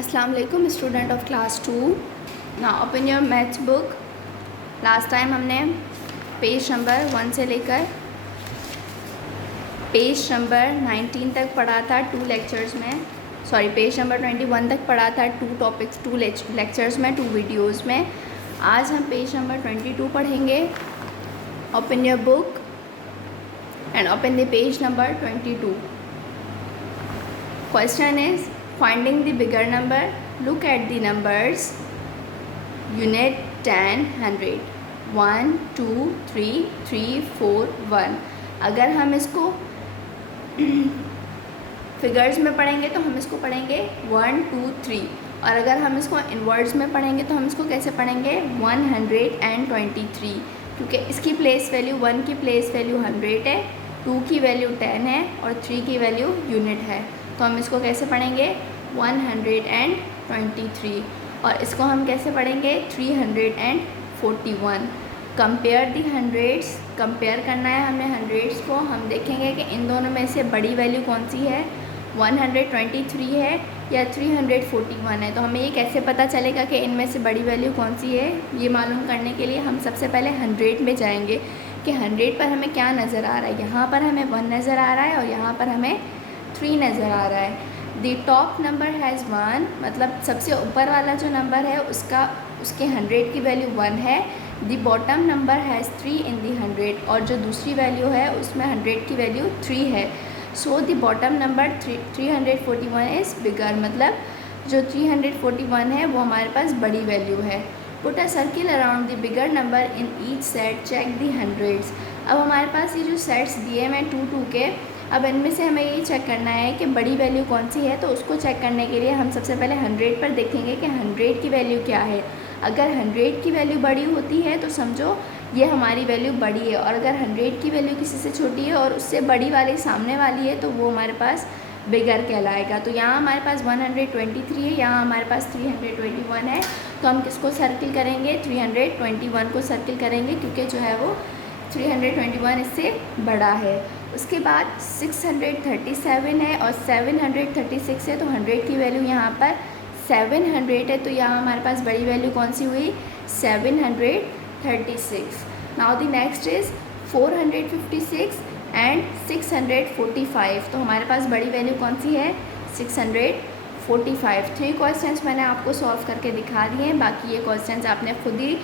अस्सलाम वालेकुम student of class 2। Now open your maths book. Last time हमने page number 1 से लेकर पेज नंबर 19 तक पढ़ा था 2 लेक्चर्स में। पेज नंबर 21 तक पढ़ा था 2 टॉपिक्स 2 लेक्चर्स में 2 वीडियोस में। आज हम पेज नंबर 22 पढ़ेंगे। Open your book and open the page number 22। Question is finding the bigger number. Look at the numbers. Unit 10, 100, 1, 2, 3, 3, 4, 1। अगर हम इसको फिगर्स में पढ़ेंगे तो हम इसको पढ़ेंगे 1, 2, 3, और अगर हम इसको इनवर्ड्स में पढ़ेंगे तो हम इसको कैसे पढ़ेंगे 123, क्योंकि इसकी प्लेस वैल्यू 1 की प्लेस वैल्यू 100 है, 2 की वैल्यू 10 है और 3 की वैल्यू यूनिट है। तो हम इसको कैसे पढ़ेंगे 123, और इसको हम कैसे पढ़ेंगे 341। कंपेयर दी हंड्रेड्स, कंपेयर करना है हमें हंड्रेड्स को। हम देखेंगे कि इन दोनों में से बड़ी वैल्यू कौन सी है, 123 है या 341 है। तो हमें ये कैसे पता चलेगा कि इनमें से बड़ी वैल्यू कौन सी है। ये मालूम करने के लिए हम सबसे पहले 100 में जाएंगे कि 100 पर हमें क्या नज़र आ रहा है। यहाँ पर हमें 1 नज़र आ रहा है और यहाँ पर हमें 3 नज़र आ रहा है। दी टॉप नंबर हैज़ 1, मतलब सबसे ऊपर वाला जो नंबर है उसके 100 की वैल्यू 1 है। दी बॉटम नंबर हैज़ 3 इन दी 100, और जो दूसरी वैल्यू है उसमें 100 की वैल्यू 3 है। So the bottom number 341 is bigger, मतलब जो 341 है वो हमारे पास बड़ी वैल्यू है। Put a circle around the bigger number in each set, check the hundreds. अब हमारे पास ये जो सेट्स दिए हैं 2 के, अब इनमें से हमें ये चेक करना है कि बड़ी वैल्यू कौन सी है। तो उसको चेक करने के लिए हम सबसे पहले 100 पर देखेंगे कि 100 की वैल्यू क्या है। अगर 100 की वैल्यू बड़ी होती है तो समझो ये हमारी वैल्यू बड़ी है, और अगर 100 की वैल्यू किसी से छोटी है और उससे बड़ी वाली सामने वाली है तो वो हमारे पास बिगर कहलाएगा। तो यहाँ हमारे पास 123 है, यहाँ हमारे पास 321 है। तो हम किसको सर्किल करेंगे, 321 को सर्किल करेंगे, क्योंकि जो है वो 321 इससे बड़ा है। उसके बाद 637 है और 736 है, तो 100 की वैल्यू यहाँ पर 700 है। तो यहाँ हमारे पास बड़ी वैल्यू कौन सी हुई, 736। Now the next is 456 and 645। तो हमारे पास बड़ी वैल्यू कौन सी है, 645। 3 क्वेश्चंस मैंने आपको सॉल्व करके दिखा दिए हैं, बाकी ये क्वेश्चंस आपने खुद ही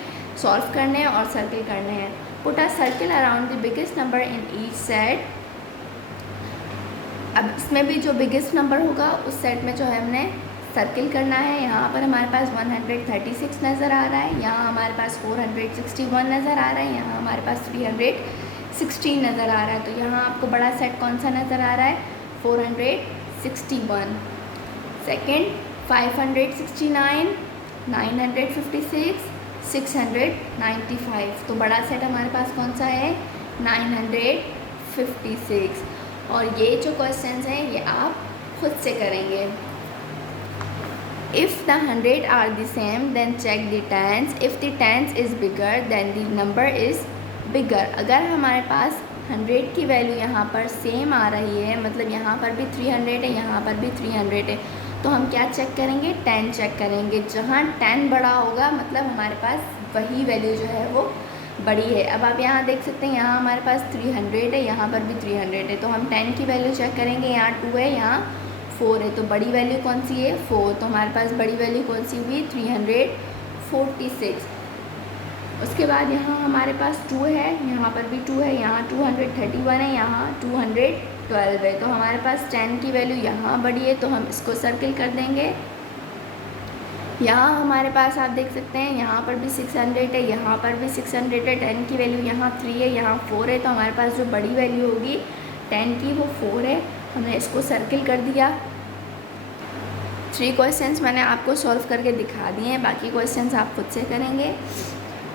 सॉल्व करने हैं और सर्किल करने हैं। Put a circle around the biggest number in each set. अब इसमें भी जो बिगेस्ट नंबर होगा उस सेट में जो है हमने सर्किल करना है। यहाँ पर हमारे पास 136 नज़र आ रहा है, यहाँ हमारे पास 461 नज़र आ रहा है, यहाँ हमारे पास 316 नज़र आ रहा है। तो यहाँ आपको बड़ा सेट कौन सा नज़र आ रहा है, 461। सेकेंड 569, 956, 695। तो बड़ा सेट हमारे पास कौन सा है, 956। और ये जो क्वेश्चंस हैं ये आप खुद से करेंगे। If the 100 are the same then check the tens. If the tens is bigger then the number is bigger. अगर हमारे पास 100 की वैल्यू यहाँ पर सेम आ रही है, मतलब यहाँ पर भी 300 है, यहाँ पर भी 300 है, तो हम क्या चेक करेंगे, 10 चेक करेंगे। जहाँ 10 बड़ा होगा मतलब हमारे पास वही वैल्यू जो है वो बड़ी है। अब आप यहाँ देख सकते हैं, यहाँ हमारे पास 300 है, यहाँ पर भी 300 है, तो हम 10 की वैल्यू चेक करेंगे। यहाँ 2 है, यहाँ 4 है, तो बड़ी वैल्यू कौन सी है, 4। तो हमारे पास बड़ी वैल्यू कौन सी हुई, 346। उसके बाद यहाँ हमारे पास 2 है, यहाँ पर भी 2 है, यहाँ 231 है, यहाँ 212 है। तो हमारे पास 10 की वैल्यू यहाँ बड़ी है, तो हम इसको सर्किल कर देंगे। यहाँ हमारे पास आप देख सकते हैं, यहाँ पर भी 600 है, यहाँ पर भी 600 है। 10 की वैल्यू यहाँ 3 है, यहाँ 4 है, तो हमारे पास जो बड़ी वैल्यू होगी 10 की वो 4 है। हमने इसको सर्किल कर दिया। 3 क्वेश्चंस मैंने आपको सॉल्व करके दिखा दिए हैं, बाकी क्वेश्चंस आप खुद से करेंगे।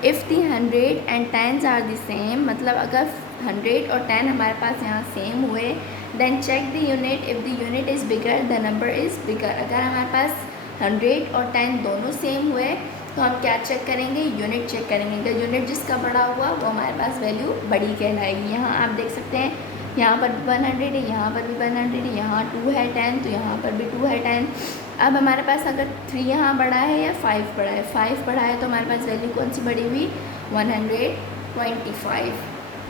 If the 100 and 10 are the same, मतलब अगर 100 और 10 हमारे पास यहाँ सेम हुए, then check the unit. If the unit is bigger the number is bigger. अगर हमारे पास 100 और 10 दोनों सेम हुए तो हम क्या चेक करेंगे, यूनिट चेक करेंगे। अगर यूनिट जिसका बड़ा हुआ वो हमारे पास वैल्यू बड़ी कहलाएगी। यहाँ आप देख सकते हैं यहाँ पर भी 100 है, यहाँ पर भी 100 है, यहाँ 2 है 10, तो यहाँ पर भी 2 है 10। अब हमारे पास अगर 3 यहाँ बड़ा है या 5 बड़ा है, 5 बड़ा है तो हमारे पास वैल्यू कौन सी बड़ी हुई, 125।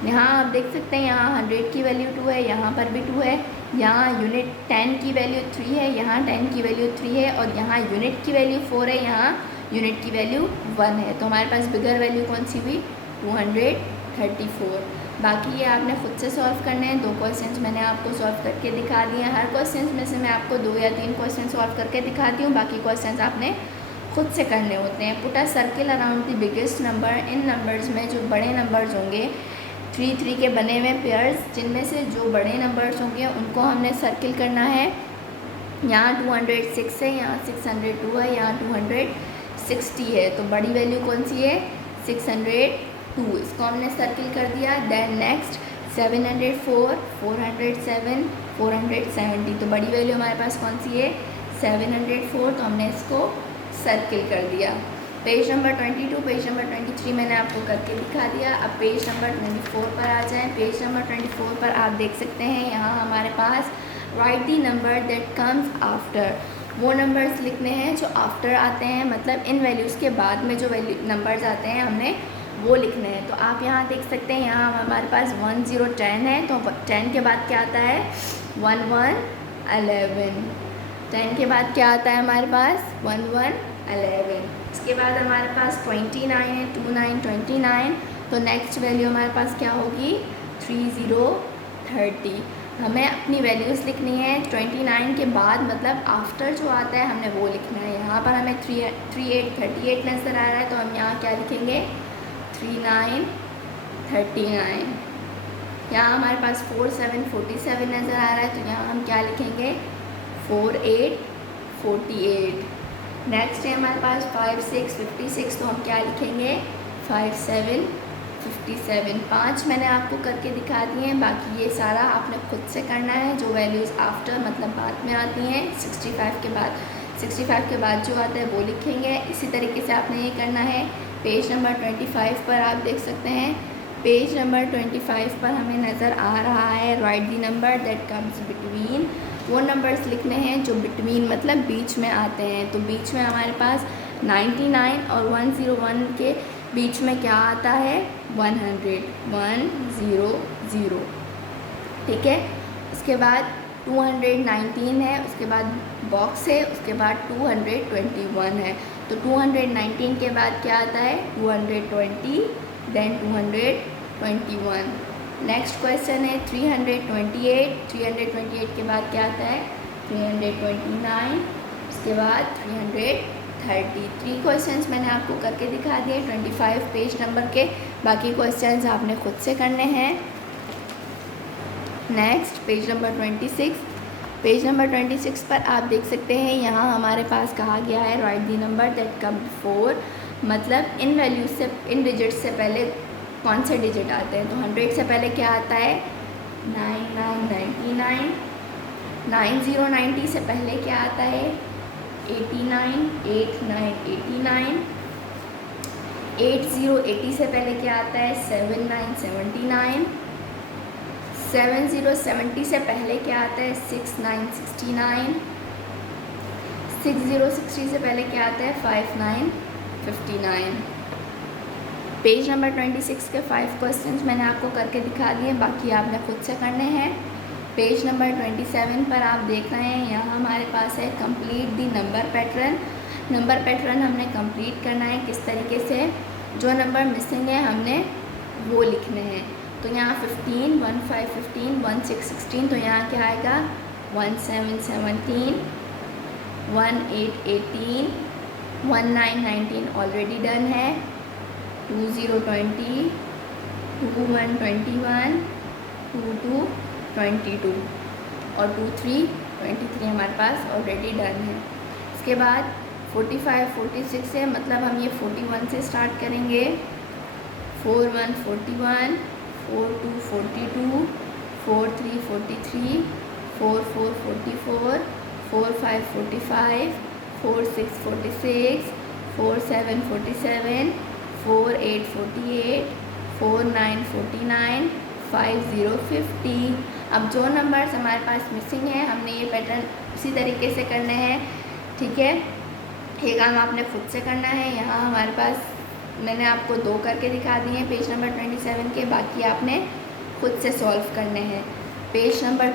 यहाँ आप देख सकते हैं यहाँ 100 की वैल्यू 2 है, यहाँ पर भी 2 है, यहाँ यूनिट 10 की वैल्यू 3 है, यहाँ 10 की वैल्यू 3 है, और यहाँ यूनिट की वैल्यू 4 है, यहाँ यूनिट की वैल्यू 1 है। तो हमारे पास बिगर वैल्यू कौन सी हुई, 234। बाकी ये आपने खुद से सॉल्व करने हैं। 2 क्वेश्चंस मैंने आपको सॉल्व करके दिखा दिए हैं। हर क्वेश्चंस में से मैं आपको 2 या 3 क्वेश्चन सॉल्व करके दिखाती हूँ, बाकी क्वेश्चंस आपने खुद से करने होते हैं। Put a circle around the biggest number. In numbers में जो बड़े नंबर्स होंगे 3 3 के बने हुए पेयर्स, जिनमें से जो बड़े नंबर्स होंगे उनको हमने सर्किल करना है। यहाँ 206 है, यहाँ 602 है, यहाँ 260 है, तो बड़ी वैल्यू कौन सी है, 602, इसको हमने सर्किल कर दिया। देन नेक्स्ट 704, 407, 470, तो बड़ी वैल्यू हमारे पास कौन सी है, 704, तो हमने इसको सर्किल कर दिया। पेज नंबर 22, पेज नंबर 23 मैंने आपको करके दिखा दिया। अब पेज नंबर 24 पर आ जाएं। पेज नंबर 24 पर आप देख सकते हैं यहाँ हमारे पास write the number that comes after, वो नंबर्स लिखने हैं जो आफ्टर आते हैं, मतलब इन वैल्यूज़ के बाद में जो वैल्यू नंबर्स आते हैं हमने वो लिखने हैं। तो आप यहाँ देख सकते हैं यहाँ हमारे पास 1 0 10 है, तो 10 के बाद क्या आता है, 1 1 11। 10 के बाद क्या आता है हमारे पास, 1 1 11। इसके बाद हमारे पास 29 है, 2 9 29, तो नेक्स्ट वैल्यू हमारे पास क्या होगी, 3 0 30। हमें अपनी वैल्यूज़ लिखनी है 29 के बाद, मतलब आफ्टर जो आता है हमने वो लिखना है। यहाँ पर हमें 38 नज़र आ रहा है, तो हम यहाँ क्या लिखेंगे, 39 39। यहाँ हमारे पास 47 47 नज़र आ रहा है, तो यहाँ हम क्या लिखेंगे, 48 48। नेक्स्ट है हमारे पास 5 6 56, तो हम क्या लिखेंगे, 5 7 57। 5 मैंने आपको करके दिखा दिए हैं, बाकी ये सारा आपने खुद से करना है। जो वैल्यूज़ आफ्टर मतलब बाद में आती हैं 65 के बाद, 65 के बाद जो आता है वो लिखेंगे। इसी तरीके से आपने ये करना है। पेज नंबर 25 पर आप देख सकते हैं, पेज नंबर 25 पर हमें नज़र आ रहा है right the number that comes between, वो नंबर्स लिखने हैं जो बिटवीन मतलब बीच में आते हैं। तो बीच में हमारे पास 99 और 101 के बीच में क्या आता है, 100 100, ठीक है। उसके बाद 219 है, उसके बाद बॉक्स है, उसके बाद 221 है। तो 219 के बाद क्या आता है, 220, देन 221। नेक्स्ट क्वेश्चन है 328, 328 के बाद क्या आता है, 329, उसके बाद 330। 3 क्वेश्चंस मैंने आपको करके दिखा दिए 25 पेज नंबर के, बाकी क्वेश्चंस आपने खुद से करने हैं। Next page number 26, page number 26 पर आप देख सकते हैं यहाँ हमारे पास कहा गया है right the number that come before, मतलब इन वैल्यूज से, इन डिजिट से पहले कौन से डिजिट आते हैं। तो 100 से पहले क्या आता है, 99 99, 90 से पहले क्या आता है, 89 89, 80 से पहले क्या आता है, 79 70 से पहले क्या आता है, 69 60 से पहले क्या आता है, 59 पेज नंबर 26 के 5 क्वेश्चंस मैंने आपको करके दिखा दिए, बाकी आपने खुद से करने हैं। पेज नंबर 27 पर आप देख रहे हैं यहाँ हमारे पास है complete the number pattern. Number pattern हमने कंप्लीट करना है किस तरीके से, जो नंबर मिसिंग है हमने वो लिखने हैं। तो यहाँ 15 15 15 16 16, तो यहाँ क्या आएगा, 17 17, 18 18, 19 19 ऑलरेडी डन है, 20 20, 21 21, 22 22 और 23 23 हमारे पास ऑलरेडी डन है। इसके बाद 45 46 है, मतलब हम ये 41 से स्टार्ट करेंगे, 41 41, 42 42, 43 43, 44 44, 45 45, 46 46, 47 47, 48 48, 49 49, 50. अब जो नंबर्स हमारे पास मिसिंग है हमने ये पैटर्न उसी तरीके से करने हैं, ठीक है। ये काम आपने खुद से करना है। यहाँ हमारे पास मैंने आपको 2 करके दिखा दिए हैं पेज नंबर 27 के, बाकी आपने खुद से सॉल्व करने हैं। Page number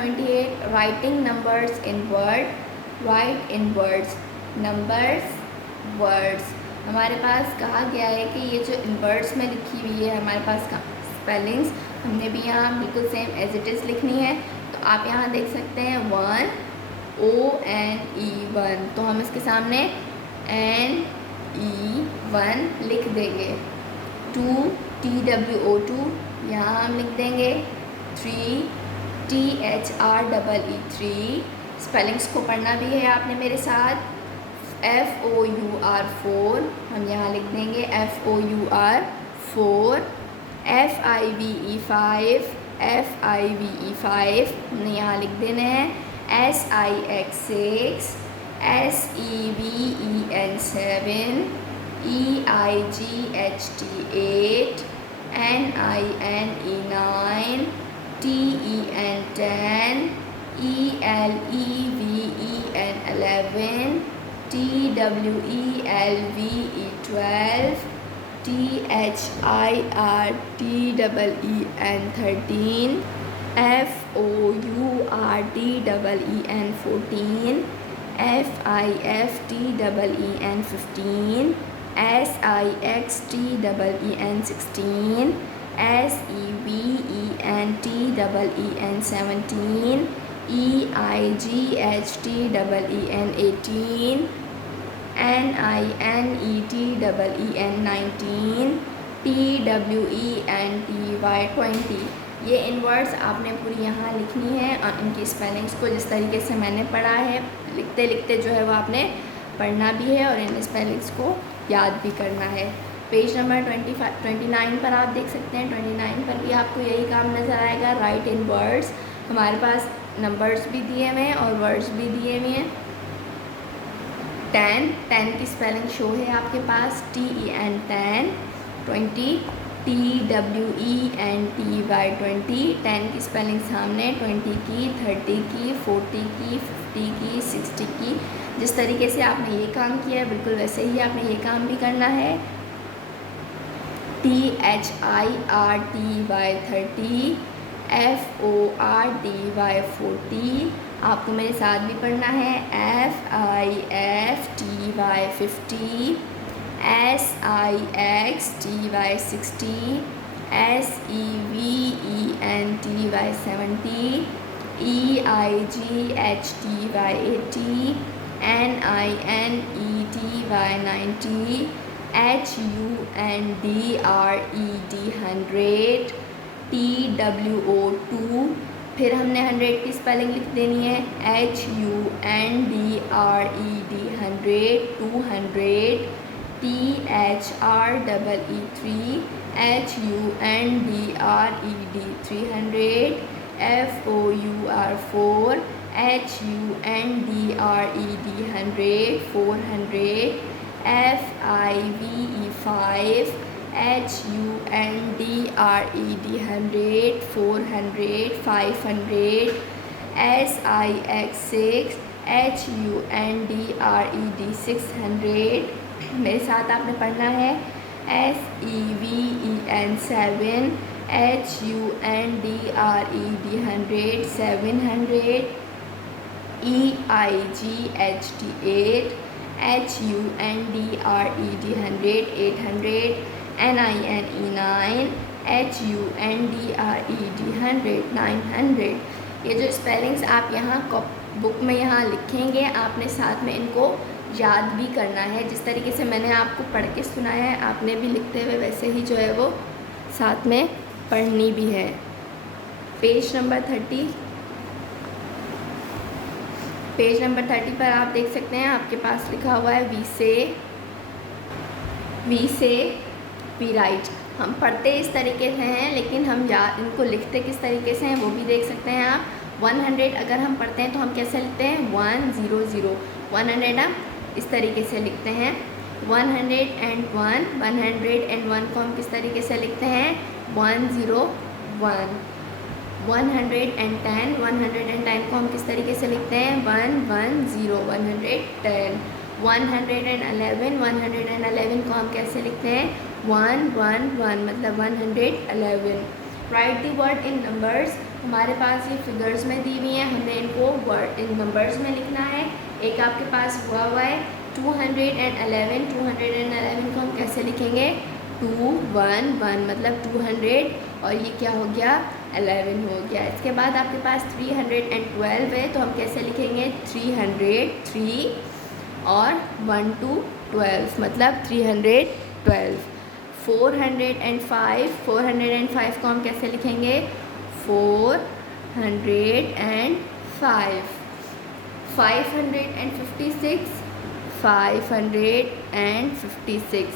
28, writing numbers in word, right in words, numbers words. हमारे पास कहा गया है कि ये जो इन वर्ड्स में लिखी हुई है हमारे पास स्पेलिंग्स हमने भी यहाँ बिल्कुल सेम एज इट इज़ लिखनी है। तो आप यहाँ देख सकते हैं 1 ONE 1, तो हम इसके सामने NE 1 लिख देंगे। 2 TWO 2 यहाँ हम लिख देंगे। 3 THREE 3, स्पेलिंग्स को पढ़ना भी है आपने मेरे साथ। FOUR 4 हम यहाँ लिख देंगे FOUR 4। FIVE 5 हमने यहाँ लिख देने हैं। SIX 6, SEVEN 7, EIGHT 8, NINE 9, TEN 10, ELEVEN 11, TWELVE 12, THIRTEEN 13, FOURDEEN 14, FIFTEEN 15, SIXTEEN 16, SEVENTEEN 17, EIGHTEEN 18, NINETEEN 19, TWENTY 20। ये इन वर्ड्स आपने पूरी यहाँ लिखनी है और इनकी स्पेलिंग्स को जिस तरीके से मैंने पढ़ा है लिखते लिखते जो है वो आपने पढ़ना भी है और इन स्पेलिंग्स को याद भी करना है। पेज नंबर 29 पर आप देख सकते हैं। 29 पर भी आपको यही काम नज़र आएगा, राइट इन वर्ड्स। हमारे पास नंबर्स भी दिए हुए हैं और वर्ड्स भी दिए हुए हैं। 10 की स्पेलिंग शो है आपके पास, TEN 10। 20 TWENTY 20, 10 की स्पेलिंग सामने, 20 की, 30 की, 40 की, 50 की, 60 की। जिस तरीके से आपने ये काम किया है बिल्कुल वैसे ही आपने ये काम भी करना है। THIRTY 30, FORDY 40, आपको मेरे साथ भी पढ़ना है। FIFTY 50, SIXTY 60, SEVENTY 70, EIGHTY 80, NINETY 90, HUNDRED 100, TWO 2। फिर हमने 100 की स्पेलिंग लिख देनी है। HUNDRED 100, 200, THREE 3, HUNDRED 300, FOUR 4, HUNDRED 100, 400, FIVE 5, HUNDRED 100, 400, 500, SIX 6, HUNDRED 600। मेरे साथ आपने पढ़ना है। SEVEN 7, HUNDRED 100, 700, EIGHT 8, HUNDRED 100, 800, NINE 9, HUNDRED 100, 900। ये जो स्पेलिंग्स आप यहाँ बुक में यहाँ लिखेंगे आपने साथ में इनको याद भी करना है। जिस तरीके से मैंने आपको पढ़ के सुनाया है आपने भी लिखते हुए वैसे ही जो है वो साथ में पढ़नी भी है। पेज नंबर 30 पर आप देख सकते हैं आपके पास लिखा हुआ है वी से वी राइट। हम पढ़ते इस तरीके से हैं लेकिन हम इनको लिखते किस तरीके से हैं वो भी देख सकते हैं आप। 100 अगर हम पढ़ते हैं तो हम कैसे लिखते हैं 100, 100 हम इस तरीके से लिखते हैं। 101, 101 को हम किस तरीके से लिखते हैं 101। 110, 110 को हम किस तरीके से लिखते हैं 110, 110। 111, 111 को हम कैसे लिखते हैं 111, मतलब 111। Right the word in numbers. हमारे पास ये फिगर्स में दी हुई हैं, हमें इनको वर्ड इन नंबर्स में लिखना है। एक आपके पास हुआ है 211, 211 को हम कैसे लिखेंगे 211, मतलब 200, और ये क्या हो गया 11 हो गया। इसके बाद आपके पास 312 है, तो हम कैसे लिखेंगे 303 और 1 to 12, मतलब 312। 405, 405 को हम कैसे लिखेंगे 405। 556, 556।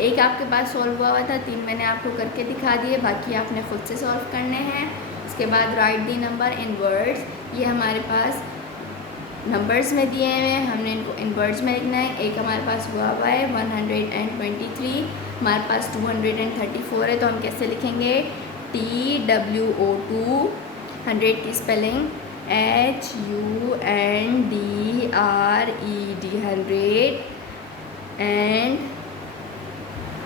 एक आपके पास सॉल्व हुआ था, 3 मैंने आपको करके दिखा दिए, बाकी आपने खुद से सॉल्व करने हैं। उसके बाद right the number in words. ये हमारे पास नंबर्स में दिए हुए हैं, हमने इनको इन वर्ड्स में लिखना है। एक हमारे पास हुआ है 123, हमारे पास 234 है, तो हम कैसे लिखेंगे TWO2, 100 की spelling HUNDRED 100 and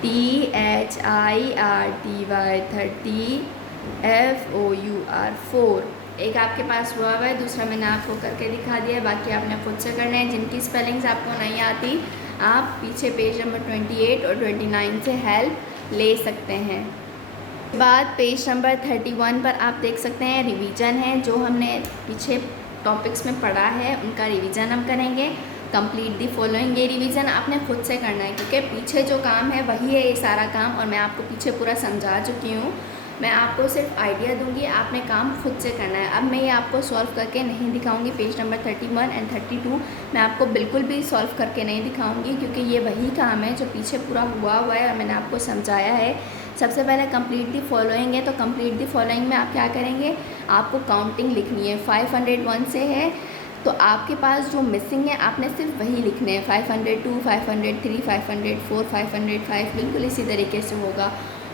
THIRTY 30 FOUR 4। एक आपके पास हुआ है, दूसरा मैंने आपको करके दिखा दिया है, बाकी आपने खुद से करना है। जिनकी स्पेलिंग्स आपको नहीं आती, आप पीछे पेज नंबर 28 और 29 से हेल्प ले सकते हैं। बाद पेज नंबर 31 पर आप देख सकते हैं रिवीजन है, जो हमने पीछे टॉपिक्स में पढ़ा है उनका रिवीजन हम करेंगे। कंप्लीट दी फॉलोइंग, ये रिवीजन आपने खुद से करना है, क्योंकि पीछे जो काम है वही है ये सारा काम, और मैं आपको पीछे पूरा समझा चुकी हूँ। मैं आपको सिर्फ आइडिया दूंगी, आपने काम खुद से करना है। अब मैं ये आपको सॉल्व करके नहीं दिखाऊंगी। पेज नंबर 31 एंड 32 मैं आपको बिल्कुल भी सॉल्व करके नहीं दिखाऊंगी, क्योंकि ये वही काम है जो पीछे पूरा हुआ है और मैंने आपको समझाया है। सबसे पहले कंप्लीट दी फॉलोइंग है, तो कंप्लीट दी फॉलोइंग में आप क्या करेंगे, आपको काउंटिंग लिखनी है। 501 से है, तो आपके पास जो मिसिंग है आपने सिर्फ वही लिखने हैं। 502, 503, 504, 505, बिल्कुल इसी तरीके से होगा।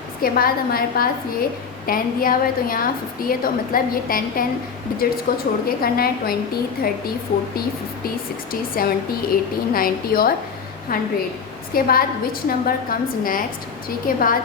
उसके बाद हमारे पास ये 10 दिया हुआ है, तो यहाँ 50 है, तो मतलब ये 10 डिजिट्स को छोड़ के करना है। 20, 30, 40, 50, 60, 70, 80, 90 और 100। उसके बाद विच नंबर कम्स नेक्स्ट, 3 के बाद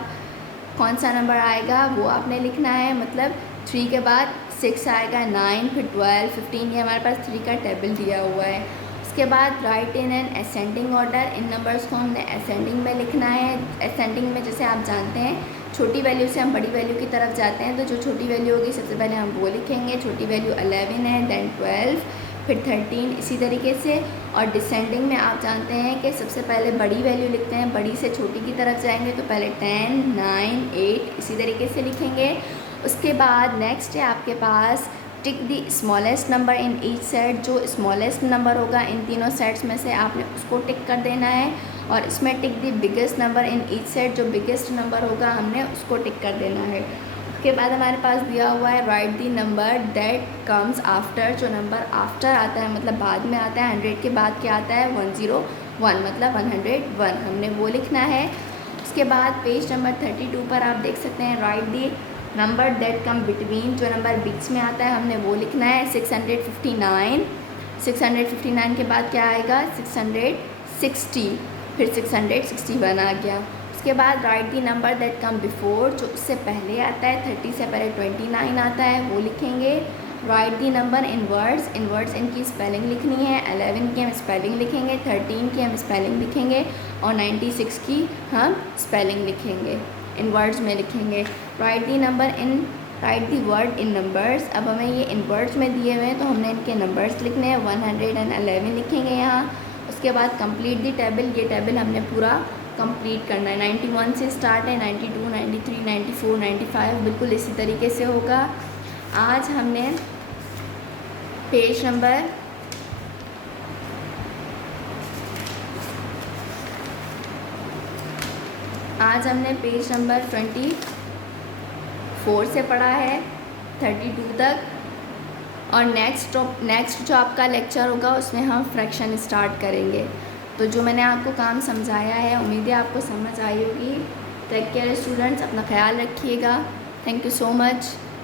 कौन सा नंबर आएगा वो आपने लिखना है, मतलब 3 के बाद 6 आएगा, 9, फिर 12, 15, ये हमारे पास 3 का टेबल दिया हुआ है। उसके बाद right in an ascending order, in numbers को हमने असेंडिंग में लिखना है। असेंडिंग में जैसे आप जानते हैं छोटी वैल्यू से हम बड़ी वैल्यू की तरफ जाते हैं, तो जो छोटी वैल्यू होगी सबसे पहले हम वो लिखेंगे। छोटी वैल्यू 11 है, देन 12, फिर 13, इसी तरीके से। और डिसेंडिंग में आप जानते हैं कि सबसे पहले बड़ी वैल्यू लिखते हैं, बड़ी से छोटी की तरफ जाएंगे, तो पहले 10, 9, 8 इसी तरीके से लिखेंगे। उसके बाद नेक्स्ट है आपके पास tick the smallest number in each set, जो स्मॉलेस्ट नंबर होगा इन तीनों सेट्स में से आपने उसको टिक कर देना है। और इसमें tick the biggest number in each set, जो बिगेस्ट नंबर होगा हमने उसको टिक कर देना है। उसके बाद हमारे पास दिया हुआ है right the number that comes after, जो नंबर आफ्टर आता है मतलब बाद में आता है। 100 के बाद क्या आता है 101, मतलब 101 हमने वो लिखना है। उसके बाद पेज नंबर 32 पर आप देख सकते हैं right the number that come between, जो नंबर बीच में आता है हमने वो लिखना है। 659, 659 के बाद क्या आएगा 660, फिर 661 आ गया। उसके बाद right the number that come before, जो उससे पहले आता है। 30 से पहले 29 आता है वो लिखेंगे। Right the number in words, in words इनकी स्पेलिंग लिखनी है। 11 की हम स्पेलिंग लिखेंगे, 13 की हम स्पेलिंग लिखेंगे और 96 की हम स्पेलिंग लिखेंगे, इन वर्ड्स में लिखेंगे। Right the number in, right the word in numbers. अब हमें ये इन वर्ड्स में दिए हुए हैं तो हमने इनके नंबर्स लिखने हैं। 111 लिखेंगे यहाँ। उसके बाद कंप्लीट दी टेबल, ये टेबल हमने पूरा कंप्लीट करना है। 91 से स्टार्ट है, 92, 93, 94, 95 बिल्कुल इसी तरीके से होगा। आज हमने पेज नंबर आज हमने पेज नंबर 24 से पढ़ा है 32 तक। और नेक्स्ट जो आपका लेक्चर होगा उसमें हम फ्रैक्शन स्टार्ट करेंगे। तो जो मैंने आपको काम समझाया है उम्मीद है आपको समझ आई होगी। टेक केयर स्टूडेंट्स, अपना ख्याल रखिएगा। Thank you so much.